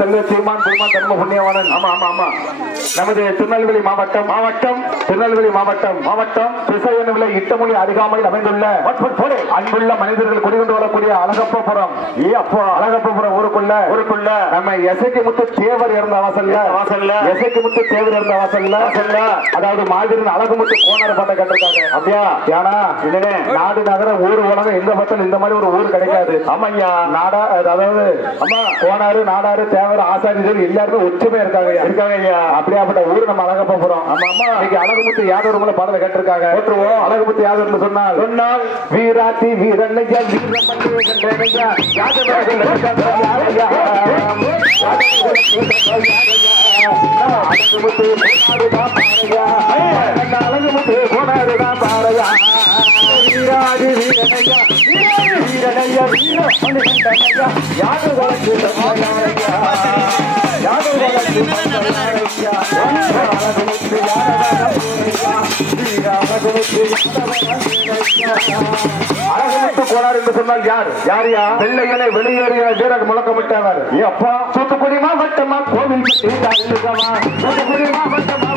செல்வ சீமான் பெருமான் தர்ம புண்ணியவானன். ஆமா ஆமா ஆமா. நமது திருநெல்வேலி மாவட்டம் திசையனுவிலை இட்டமொழி அருகாமையில் அமைந்துள்ள அன்புள்ள மனிதர்கள் குடிகொண்டு வரக்கூடிய அழகப்பபுரம் அழகப்பபுரம் ஊருக்குள்ள நம்ம எசைக்கு முத்து தேவர் இருந்த வாசல்ல எசைக்கு முத்து தேவர் இருந்த வாசல்ல அதாவது மாவீரன் அழகுமுத்து கோனார் பாட்டை கட்டிருக்காங்க. அப்படியா? ஏன்னா இல்லனே நாடு நகரம் ஊர் உலகம் எங்க பார்த்தாலும் இந்த மாதிரி ஒரு ஊர் கிடைக்காது. ஆமாய்யா. நாடா அதாவது அம்மா கோனாறு நாடாறு தேவர் ஆசாரிகள் எல்லாருமே ஒற்றுமையா இருக்காங்க. அப்படியாப்பட்ட ஊர் நம்ம அழகப்பபுரம். ஆமா ஆமா. இன்னைக்கு அழகுமுத்து யாதவர்மல பாடலை கேட்டிருக்காங்க. போற்றுவோம். அழகுமுத்து யாதவர்னு சொன்னால் வீராத்தி வீரனையா வீரமணியா அழகுமுத்து கோனாருதான் பாறையா வீராதி வீரனையா வீரனையா வீரமணியா யாரு வளர்ந்து அழகுமுத்து கோனார் என்று சொன்னால் யாரையா? வெள்ளையனை வெளியேறிய வீரர் முழக்கமிட்டவர். அப்பா தூத்துக்குடி மாவட்டமா கோவில் தூத்துக்குடி மாவட்டமா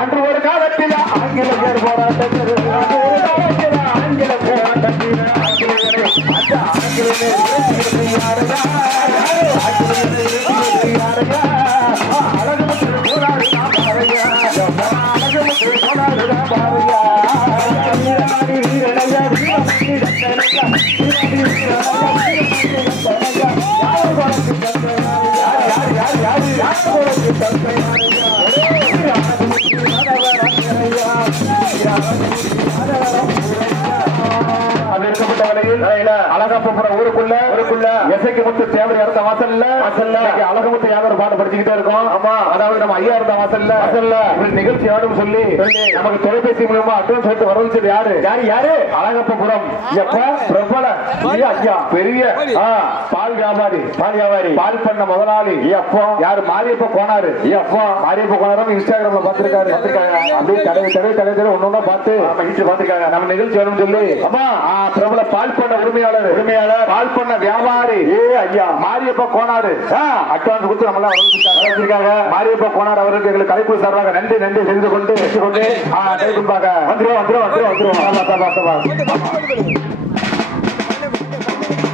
அன்று ஒரு காலத்தில் ஆங்கிலேயர் போராட்டத்தில் அழகப்பபுரம் ஊருக்குள்ள எசைக்கு முத்து தேவர் இருந்த வாசல்ல அழகுமுத்து யாதவர் பாட்டு படிச்சுக்கிட்டே இருக்கோம். ஆமா. அதாவது நம்ம ஐயா இருந்த வாசல்ல நிகழ்ச்சி ஆடும் சொல்லி நமக்கு தொலைபேசி மூலமா அட்வான்ஸ் சொல்லிட்டு வரது யாரு அழகப்பபுரம் பிரபல ஐயா பெரிய பால் வியாபாரி பால் பண்ண முதலாளி யாரு மாரியப்ப கோனாரு மாரியப்ப கோனாரும் இன்ஸ்டாகிராம்ல பாத்துருக்காரு. அப்படியே தடவை ஒன்னொன்னா பார்த்து பாத்துருக்காங்க. நம்ம நிகழ்ச்சி வேணும்னு சொல்லி பிரபல பால் பண்ண உரிமையாளர் பால் பண்ண வியாபாரி ஐயா மாரியப்ப கோனாரு அட்வான்ஸ் கொடுத்து நம்மள வச்சிருக்காங்க. மாரியப்ப கோனார் அவருக்கு எங்களுக்கு கலைப்பு சார்பாக நன்றி தெரிந்து கொண்டு வந்துருவோம்.